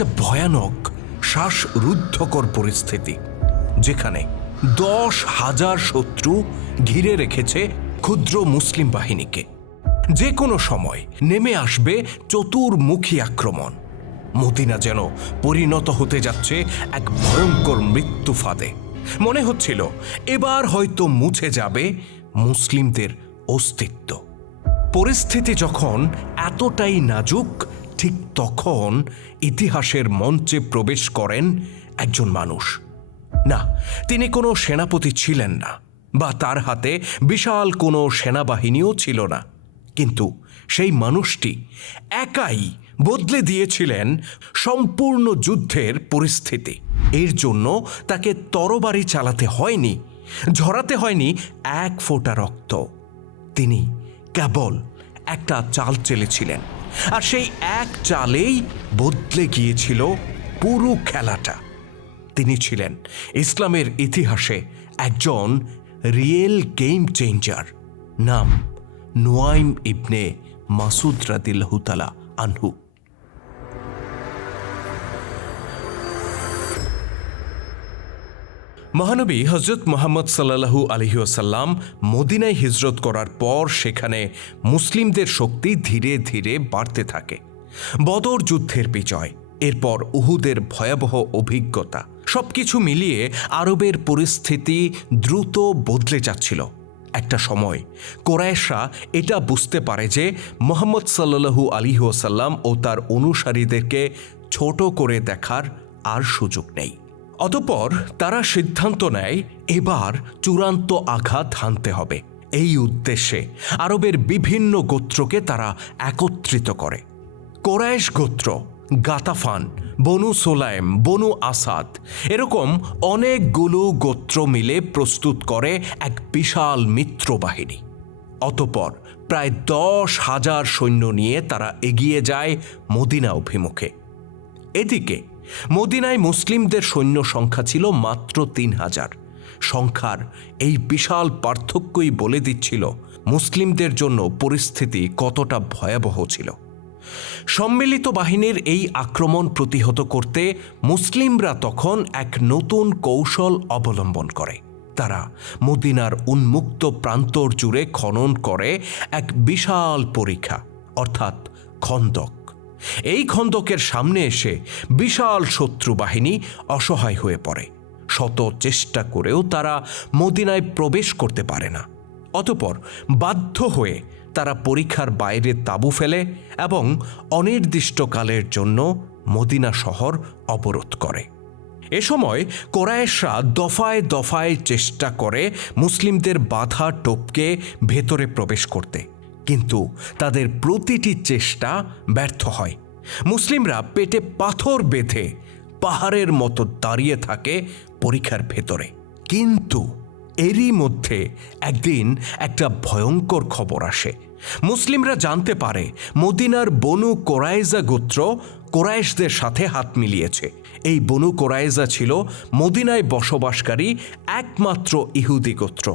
একটা ভয়ানক শ্বাসরুদ্ধকর পরিস্থিতি, যেখানে 10,000 শত্রু ঘিরে রেখেছে ক্ষুদ্র মুসলিম বাহিনীকে। যে কোনো সময় নেমে আসবে চতুর্মুখী আক্রমণ। মদিনা যেন পরিণত হতে যাচ্ছে এক ভয়ঙ্কর মৃত্যু ফাঁদে। মনে হচ্ছিল এবার হয়তো মুছে যাবে মুসলিমদের অস্তিত্ব। পরিস্থিতি যখন এতটাই নাজুক, ঠিক তখন ইতিহাসের মঞ্চে প্রবেশ করেন একজন মানুষ। না, তিনি কোনো সেনাপতি ছিলেন না, বা তার হাতে বিশাল কোনো সেনাবাহিনীও ছিল না, কিন্তু সেই মানুষটি একাই বদলে দিয়েছিলেন সম্পূর্ণ যুদ্ধের পরিস্থিতি। এর জন্য তাকে তরবারি চালাতে হয়নি, ঝরাতে হয়নি এক ফোঁটা রক্ত। তিনি কেবল একটা চাল চেলেছিলেন, আর সেই এক চালেই বদলে গিয়েছিল পুরো খেলাটা। তিনি ছিলেন ইসলামের ইতিহাসে একজন রিয়েল গেম চেঞ্জার। নাম নুয়াইম ইবনে মাসুদ রাদিয়াল্লাহু তাআলা আনহু। মহানবী হযরত মুহাম্মদ সাল্লাল্লাহু আলাইহি ওয়াসাল্লাম মদিনায় হিজরত করার পর সেখানে মুসলিমদের শক্তি ধীরে ধীরে বাড়তে থাকে। বদর যুদ্ধের বিজয়, এরপর উহুদের ভয়াবহ অভিজ্ঞতা, সবকিছু মিলিয়ে আরবের পরিস্থিতি দ্রুত বদলে যাচ্ছিল। একটা সময় কুরাইশরা এটা বুঝতে পারে যে মুহাম্মদ সাল্লাল্লাহু আলাইহি ওয়াসাল্লাম ও তার অনুসারীদেরকে ছোট করে দেখার আর সুযোগ নেই। অতঃপর তারা সিদ্ধান্ত নেয় এবার চূড়ান্ত আঘাত হানতে হবে। এই উদ্দেশ্যে আরবের বিভিন্ন গোত্রকে তারা একত্রিত করে। কোরাইশ গোত্র, গাতাফান, বনু সোলাইম, বনু আসাদ, এরকম অনেকগুলো গোত্র মিলে প্রস্তুত করে এক বিশাল মিত্রবাহিনী। অতঃপর প্রায় 10,000 সৈন্য নিয়ে তারা এগিয়ে যায় মদিনা অভিমুখে। এদিকে মদিনায় মুসলিমদের সৈন্য সংখ্যা ছিল মাত্র 3,000। সংখ্যার এই বিশাল পার্থক্যই বলে দিচ্ছিল মুসলিমদের জন্য পরিস্থিতি কতটা ভয়াবহ ছিল। সম্মিলিত বাহিনীর এই আক্রমণ প্রতিহত করতে মুসলিমরা তখন এক নতুন কৌশল অবলম্বন করে। তারা মদিনার উন্মুক্ত প্রান্তর জুড়ে খনন করে এক বিশাল পরিখা, অর্থাৎ খন্দক। এই খন্দকের সামনে এসে বিশাল শত্রু বাহিনী অসহায় হয়ে পড়ে। শত চেষ্টা করেও তারা মদিনায় প্রবেশ করতে পারে না। অতঃপর বাধ্য হয়ে তারা পরিখার বাইরে তাঁবু ফেলে এবং অনির্দিষ্টকালের জন্য মদিনা শহর অবরোধ করে। এ সময় কোরাইশরা দফায় দফায় চেষ্টা করে মুসলিমদের বাধা টপকে ভেতরে প্রবেশ করতে, কিন্তু তাদের প্রতিটি চেষ্টা ব্যর্থ হয়। মুসলিমরা পেটে পাথর বেঁধে পাহাড়ের মতো দাঁড়িয়ে থাকে পরিখার ভেতরে। কিন্তু এরই মধ্যে একদিন একটা ভয়ঙ্কর খবর আসে। মুসলিমরা জানতে পারে মদিনার বনু কোরাইজা গোত্র কোরাইশদের সাথে হাত মিলিয়েছে। এই বনু কোরাইজা ছিল মদিনায় বসবাসকারী একমাত্র ইহুদি গোত্র,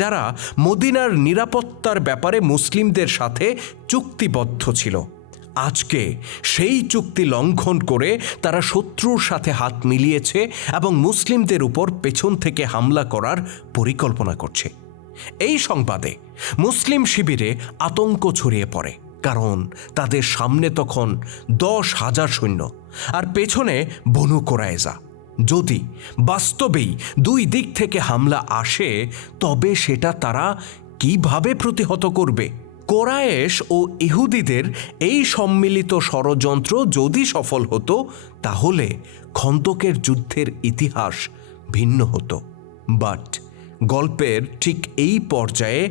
যারা মদিনার নিরাপত্তার ব্যাপারে মুসলিমদের সাথে চুক্তিবদ্ধ ছিল। আজকে সেই চুক্তি লঙ্ঘন করে তারা শত্রুর সাথে হাত মিলিয়েছে এবং মুসলিমদের উপর পেছন থেকে হামলা করার পরিকল্পনা করছে। এই সংবাদে মুসলিম শিবিরে আতঙ্ক ছড়িয়ে পড়ে, কারণ তাদের সামনে তখন 10,000 সৈন্য আর পেছনে বনু কোরাইজা। যদি বাস্তবেই দুই দিক থেকে হামলা আসে, তবে সেটা তারা কিভাবে প্রতিহত করবে? কোরাইশ ও ইহুদিদের এই সম্মিলিত ষড়যন্ত্র যদি সফল হতো, তাহলে খন্দকের যুদ্ধের ইতিহাস ভিন্ন হতো। বাট গল্পের ঠিক এই পর্যায়ে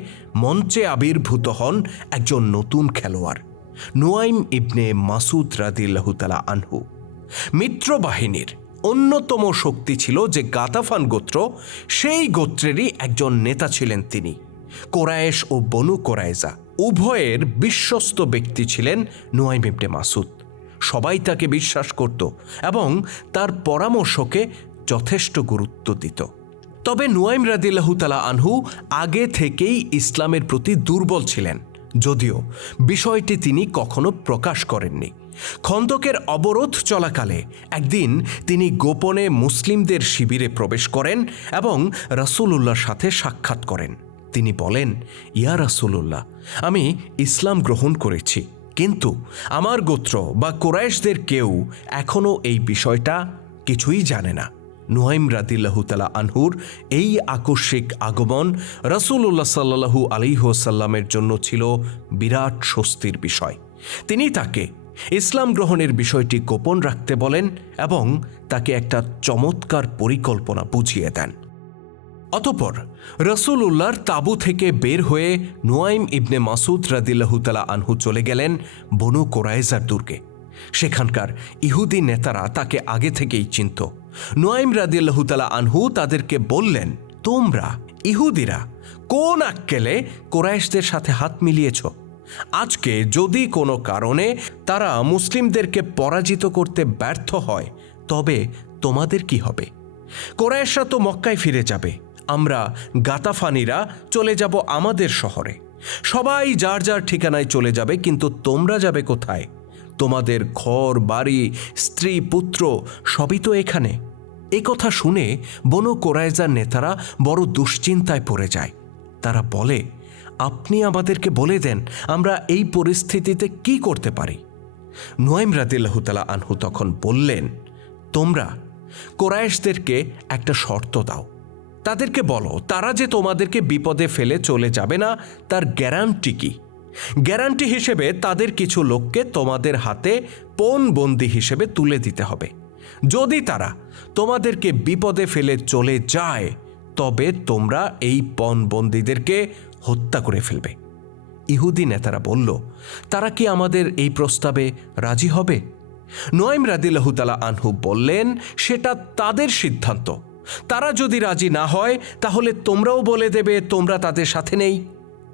মঞ্চে আবির্ভূত হন একজন নতুন খেলোয়াড়, নুয়াইম ইবনে মাসুদ রাদিয়াল্লাহু তাআলা আনহু। মিত্রবাহিনীর অন্যতম শক্তি ছিল যে গাতাফান গোত্র, সেই গোত্রেরই একজন নেতা ছিলেন তিনি। কোরাইশ ও বনু কোরাইজা উভয়ের বিশ্বস্ত ব্যক্তি ছিলেন নুয়াইম ইবনে মাসুদ। সবাই তাকে বিশ্বাস করত এবং তার পরামর্শকে যথেষ্ট গুরুত্ব দিত। তবে নুয়াইম রাদিয়াল্লাহু তাআলা আনহু আগে থেকেই ইসলামের প্রতি দুর্বল ছিলেন, যদিও বিষয়টি তিনি কখনো প্রকাশ করেননি। খন্দকের অবরোধ চলাকালে একদিন তিনি গোপনে মুসলিমদের শিবিরে প্রবেশ করেন এবং রাসূলুল্লাহর সাথে সাক্ষাৎ করেন। তিনি বলেন, ইয়া রাসূলুল্লাহ, আমি ইসলাম গ্রহণ করেছি, কিন্তু আমার গোত্র বা কুরাইশদের কেউ এখনও এই বিষয়টা কিছুই জানে না। নুয়াইম রাদিয়াল্লাহু তাআলা আনহুর এই আকস্মিক আগমন রাসূলুল্লাহ সাল্লাল্লাহু আলাইহি ওয়াসাল্লামের জন্য ছিল বিরাট স্বস্তির বিষয়। তিনি তাকে ইসলাম গ্রহণের বিষয়টি গোপন রাখতে বলেন এবং তাকে একটা চমৎকার পরিকল্পনা বুঝিয়ে দেন। অতঃপর রাসূলুল্লাহর তাঁবু থেকে বের হয়ে নুয়াইম ইবনে মাসউদ রাদিয়াল্লাহু তাআলা আনহু চলে গেলেন বনু কুরাইজার দুর্গে। সেখানকার ইহুদি নেতারা তাকে আগে থেকেই চিনত। নুয়াইম রাদিয়াল্লাহু তাআলা আনহু তাদেরকে বললেন, তোমরা ইহুদিরা কোন আক্কেলে কুরাইশদের সাথে হাত মিলিয়েছ? আজকে যদি কোনো কারণে তারা মুসলিমদেরকে পরাজিত করতে ব্যর্থ হয়, তবে তোমাদের কি হবে? কুরাইশরা তো মক্কায় ফিরে যাবে, আমরা গাতাফানিরা চলে যাব আমাদের শহরে। সবাই যার যার ঠিকানায় চলে যাবে, কিন্তু তোমরা যাবে কোথায়? তোমাদের ঘর বাড়ি স্ত্রী পুত্র সবই তো এখানে। এ কথা শুনে বনু কুরাইজার নেতারা বড় দুশ্চিন্তায় পড়ে যায়। তারা বলে, আপনি আমাদেরকে বলে দেন আমরা এই পরিস্থিতিতে কি করতে পারি। নুয়াইম রাদিয়াল্লাহু তাআলা আনহু তখন বললেন, তোমরা কুরাইশদেরকে একটা শর্ত দাও। তাদেরকে বলো, তারা যে তোমাদেরকে বিপদে ফেলে চলে যাবে না তার গ্যারান্টি কি? গ্যারান্টি হিসেবে তাদের কিছু লোককে তোমাদের হাতে পণবন্দি হিসেবে তুলে দিতে হবে। যদি তারা তোমাদেরকে বিপদে ফেলে চলে যায়, তবে তোমরা এই পণবন্দীদেরকে হত্যা করে ফেলবে। ইহুদি নেতারা বলল, তারা কি আমাদের এই প্রস্তাবে রাজি হবে? নুয়াইম রাদিয়াল্লাহু তাআলা আনহু বললেন, সেটা তাদের সিদ্ধান্ত। তারা যদি রাজি না হয়, তাহলে তোমরাও বলে দেবে তোমরা তাদের সাথে নেই।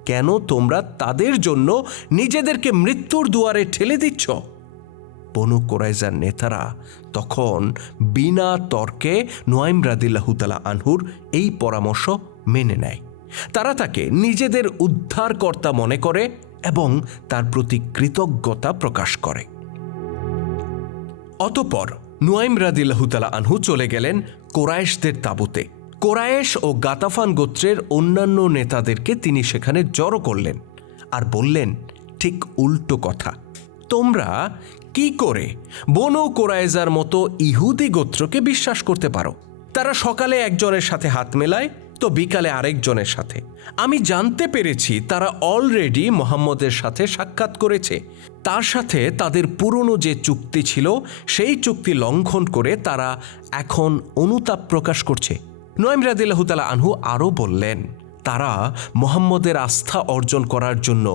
কেন তোমরা তাদের জন্য নিজেদেরকে মৃত্যুর দুয়ারে ঠেলে দিচ্ছ? বনু কুরাইজার নেতারা তখন বিনা তর্কে নুয়াইম রাদিয়াল্লাহু তাআলা আনহুর এই পরামর্শ মেনে নেয়। তারা তাকে নিজেদের উদ্ধারকর্তা মনে করে এবং তার প্রতি কৃতজ্ঞতা প্রকাশ করে। অতঃপর নুয়াইম রাদিয়াল্লাহু তাআলা আনহু চলে গেলেন কুরাইশদের তাঁবুতে। কুরাইশ ও গাতাফান গোত্রের অন্যান্য নেতাদেরকে তিনি সেখানে জড়ো করলেন আর বললেন, ঠিক উল্টো কথা। তোমরা কি করে বনু কুরাইজার মতো ইহুদি গোত্রকে বিশ্বাস করতে পারো? তারা সকালে একজনের সাথে হাত মেলায়, তো বিকালে আরেকজনের সাথে। আমি জানতে পেরেছি তারা অলরেডি মুহাম্মদের সাথে সাক্ষাৎ করেছে। তার সাথে তাদের পুরনো যে চুক্তি ছিল, সেই চুক্তি লঙ্ঘন করে তারা এখন অনুতাপ প্রকাশ করছে। নুয়াইম রাদিয়াল্লাহু তাআলা আনহু আরও বললেন, তারা মুহাম্মদের আস্থা অর্জন করার জন্য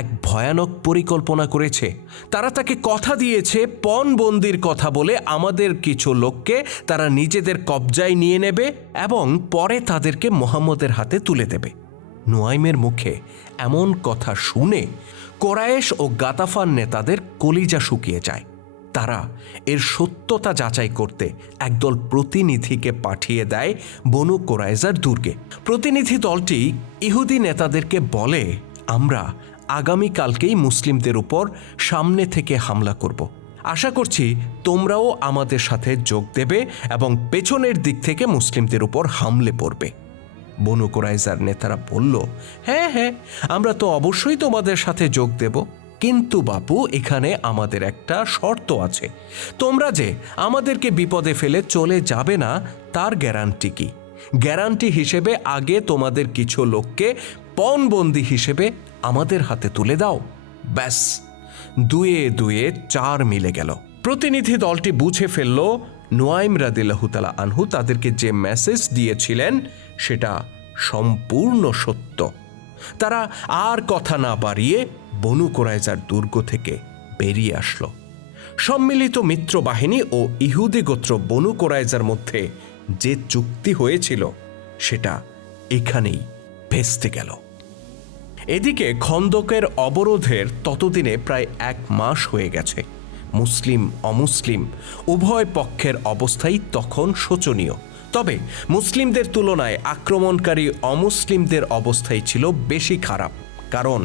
এক ভয়ানক পরিকল্পনা করেছে। তারা তাকে কথা দিয়েছে, পণবন্দির কথা বলে আমাদের কিছু লোককে তারা নিজেদের কবজায় নিয়ে নেবে এবং পরে তাদেরকে মুহাম্মদের হাতে তুলে দেবে। নুয়াইমের মুখে এমন কথা শুনে কুরাইশ ও গাতাফান নেতাদের কলিজা শুকিয়ে যায়। তারা এর সত্যতা যাচাই করতে একদল প্রতিনিধিকে পাঠিয়ে দেয় বনু কুরাইজার দুর্গে। প্রতিনিধি দলটি ইহুদি নেতাদেরকে বলে, আমরা আগামীকালকেই মুসলিমদের উপর সামনে থেকে হামলা করব। আশা করছি তোমরাও আমাদের সাথে যোগ দেবে এবং পেছনের দিক থেকে মুসলিমদের উপর হামলে পড়বে। বনু কুরাইজার নেতারা বলল, হ্যাঁ হ্যাঁ, আমরা তো অবশ্যই তোমাদের সাথে যোগ দেব, কিন্তু বাপু, এখানে আমাদের একটা শর্ত আছে। তোমরা যে আমাদেরকে বিপদে ফেলে চলে যাবে না, তার গ্যারান্টি কি? গ্যারান্টি হিসেবে আগে তোমাদের কিছু লোককে পণবন্দি হিসেবে আমাদের হাতে তুলে দাও। ব্যাস, দুয়ে দুয়ে চার মিলে গেল। প্রতিনিধি দলটি বুঝে ফেলল নুয়াইম রাদিয়াল্লাহু তাআলা আনহু তাদেরকে যে মেসেজ দিয়েছিলেন সেটা সম্পূর্ণ সত্য। তারা আর কথা না বাড়িয়ে বনু কুরাইজার দুর্গ থেকে বেরিয়ে আসলো। সম্মিলিত মিত্র বাহিনী ও ইহুদি গোত্র বনু কুরাইজার মধ্যে যে চুক্তি হয়েছিল সেটা এখানেই ভেস্তে গেল। এদিকে খন্দকের অবরোধের ততদিনে প্রায় 1 মাস হয়ে গেছে। মুসলিম অমুসলিম উভয় পক্ষের অবস্থাই তখন শোচনীয়। তবে মুসলিমদের তুলনায় আক্রমণকারী অমুসলিমদের অবস্থাই ছিল বেশি খারাপ। কারণ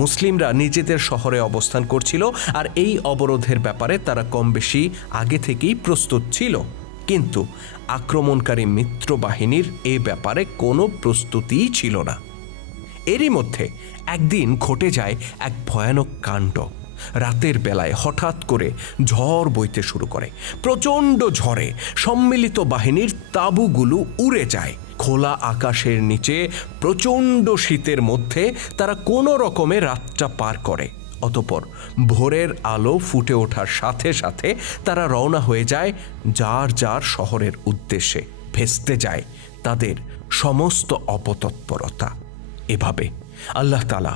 মুসলিমরা নিজেদের শহরে অবস্থান করছিল আর এই অবরোধের ব্যাপারে তারা কম বেশি আগে থেকেই প্রস্তুত ছিল, কিন্তু আক্রমণকারী মিত্র বাহিনীর এ ব্যাপারে কোনো প্রস্তুতিই ছিল না। এরই মধ্যে একদিন ঘটে যায় এক ভয়ানক কাণ্ড। রাতের বেলায় হঠাৎ করে ঝড় বইতে শুরু করে। প্রচণ্ড ঝড়ে সম্মিলিত বাহিনীর তাঁবুগুলো উড়ে যায়। খোলা আকাশের নিচে প্রচণ্ড শীতের মধ্যে তারা কোনো রকমে রাতটা পার করে। অতঃপর ভোরের আলো ফুটে ওঠার সাথে সাথে তারা রওনা হয়ে যায় যার যার শহরের উদ্দেশ্যে। ভেস্তে যায় তাদের সমস্ত অপতৎপরতা। এভাবে আল্লাহ তাআলা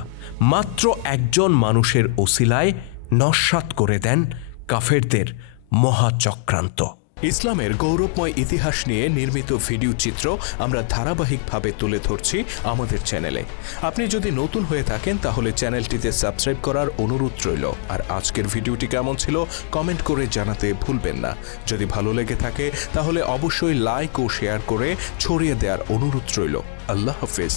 মাত্র একজন মানুষের ওসিলায় নস্যাৎ করে দেন কাফেরদের মহাচক্রান্ত। ইসলামের গৌরবময় ইতিহাস নিয়ে নির্মিত ভিডিও চিত্র আমরা ধারাবাহিকভাবে তুলে ধরছি আমাদের চ্যানেলে। আপনি যদি নতুন হয়ে থাকেন তাহলে চ্যানেলটিতে সাবস্ক্রাইব করার অনুরোধ রইল। আর আজকের ভিডিওটি কেমন ছিল কমেন্ট করে জানাতে ভুলবেন না। যদি ভালো লেগে থাকে তাহলে অবশ্যই লাইক ও শেয়ার করে ছড়িয়ে দেওয়ার অনুরোধ রইল। আল্লাহ হাফেজ।